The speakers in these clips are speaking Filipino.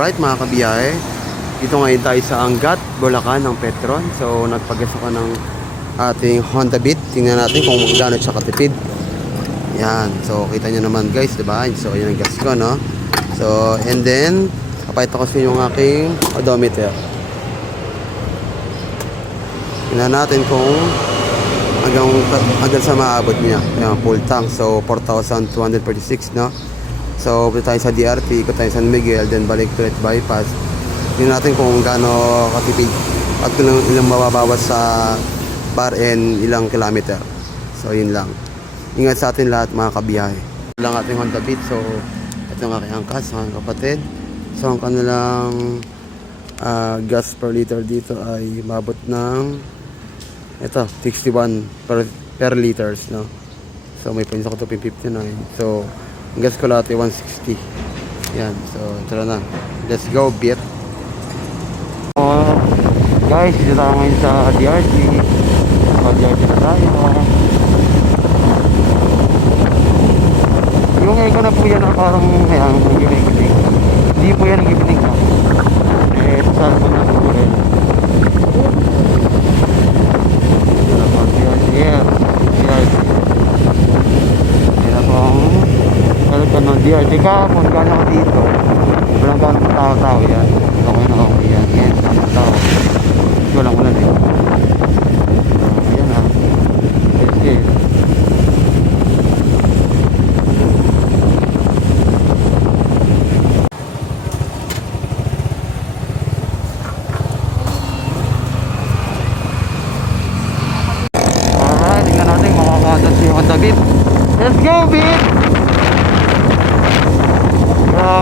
Alright mga kabiyahe, dito ngayon tayo sa Angat, Bulacan ng Petron. So nagpagas ako ng ating Honda Beat. Tingnan natin kung gaano siya katipid. Yan, so kita nyo naman guys, di ba? So yan ang gas ko, no? So, and then, kapahit ko sa inyo yung aking odometer. Tingnan natin kung hanggang, hanggang sa maabot niya. Yan, full tank. So, 4,246, no? So, punta tayo sa DRT, ikot tayo sa San Miguel, then balik ulit bypass. Tingnan natin kung gaano katipid at kung ilang, mababawas sa bar and ilang kilometer. So, yun lang. Ingat sa atin lahat mga kabiyahe. Lang ating Honda Beat. So, ito ang aking angkas, mga kapatid. So, ang kanilang ah, gas per liter dito ay mabot ng ito, 61 per, per liters, no? So, may points ako to 59. So, ang gas ko lahat ay 160. Yan. So, tara na. Let's go, beat. Oh, guys, dito tayo ngayon sa DRT. Sa DRT na tayo. Yung ikaw na po yan na parang ayan, naginig-ginig. Hindi po yan nagiginig na. Eh, saan mo na po rin. Yes, yes. Kaya po ang ng DRT ka, kung gano'n ako dito, walang gano'n tao-tao yan. Okay na okay yan. Yan, tama tao. Walang ulan eh. Ha. Yes, yes. Alright, tingnan natin makakatas si Honda Beat. Let's go, Beat!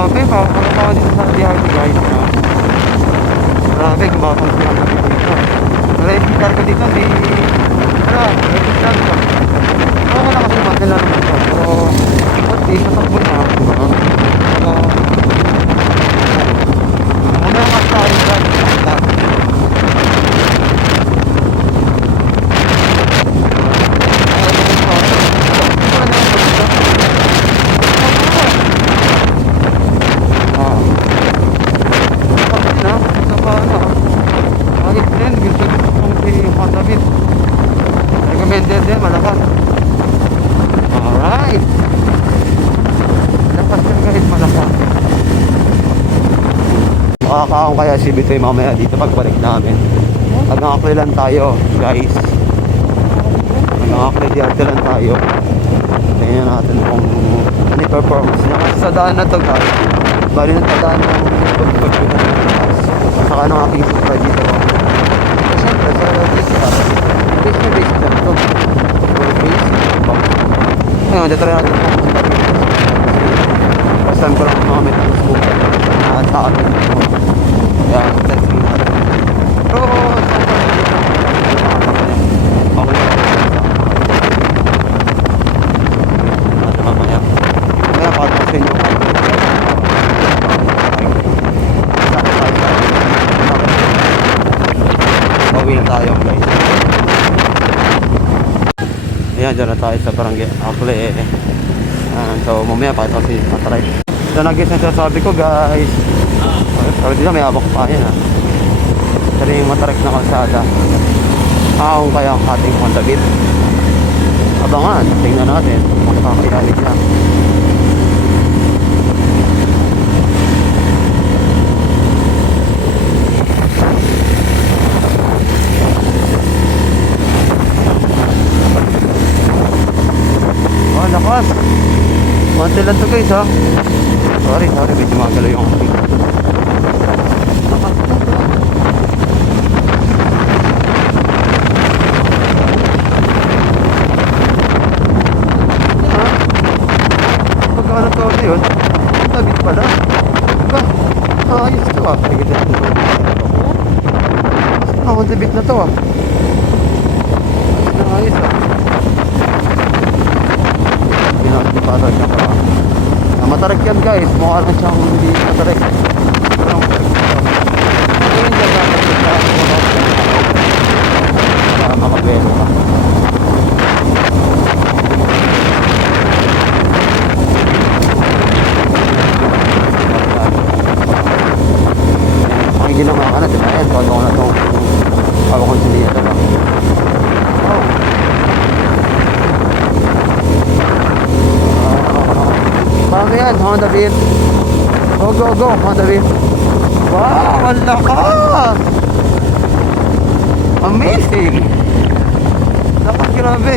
Grabe, pakakatawa dito sa DRT guys. Grabe, si Honda Beat dito. Register ko dito, di... Ano, register ko. Oo na kasi magdala naman ko. Pero, ba't di satakbo na? Diba? Pero, Muna ang tayo guys. Recommended din, malakas. Alright. Lakas yan guys, malakas. Makakaon kaya si Bitoy mamaya dito pagbalik namin. Pag nakaklay lang tayo, guys. Nakaklay dito lang tayo. Tingnan natin kung ano performance niya. Kasi sa daan na to guys, bali na sa daan ng pagpag Saka ng aking subscribe dito. Kasi syempre, sa base ka. Base na base ka to. Or base? Ngayon, try natin kung dito. Time ko lang kumamit ng scooter. At sa akin. Kaya, testing natin. Pero, tayo guys. Ayan, dyan na tayo sa barangay Apple eh. Ayan, so mamaya pakita ko si Mataray. Ito na guys, ang sabi ko guys. Sabi dito may abak pa yan ha. Ito yung matarik na kalsada. Ahong kaya ang ating Beat. Abangan, tingnan natin kung nakakayali siya. Oh, lakas. Konti lang to guys ha. Sorry, sorry. Medyo magalaw yung aking. Pagkakalat ko ako yun, tabit pala. Ba? Ayos to ah. Sige, sige. Ako tabit na to ah. Ayos na ayos ah. Pinakipatag na pa. Ah, matarik yan guys. Mukha lang siyang hindi matarik. Ayun dyan dapat yung sa Para makapelo ka. hindi na makakana, di ba? Ayan, todo ko na itong power conciliator. ah. Oh. Bago yan, Honda Beat. Go, go, go, Honda Beat. Wow, ang lakas! Amazing! Lakas grabe.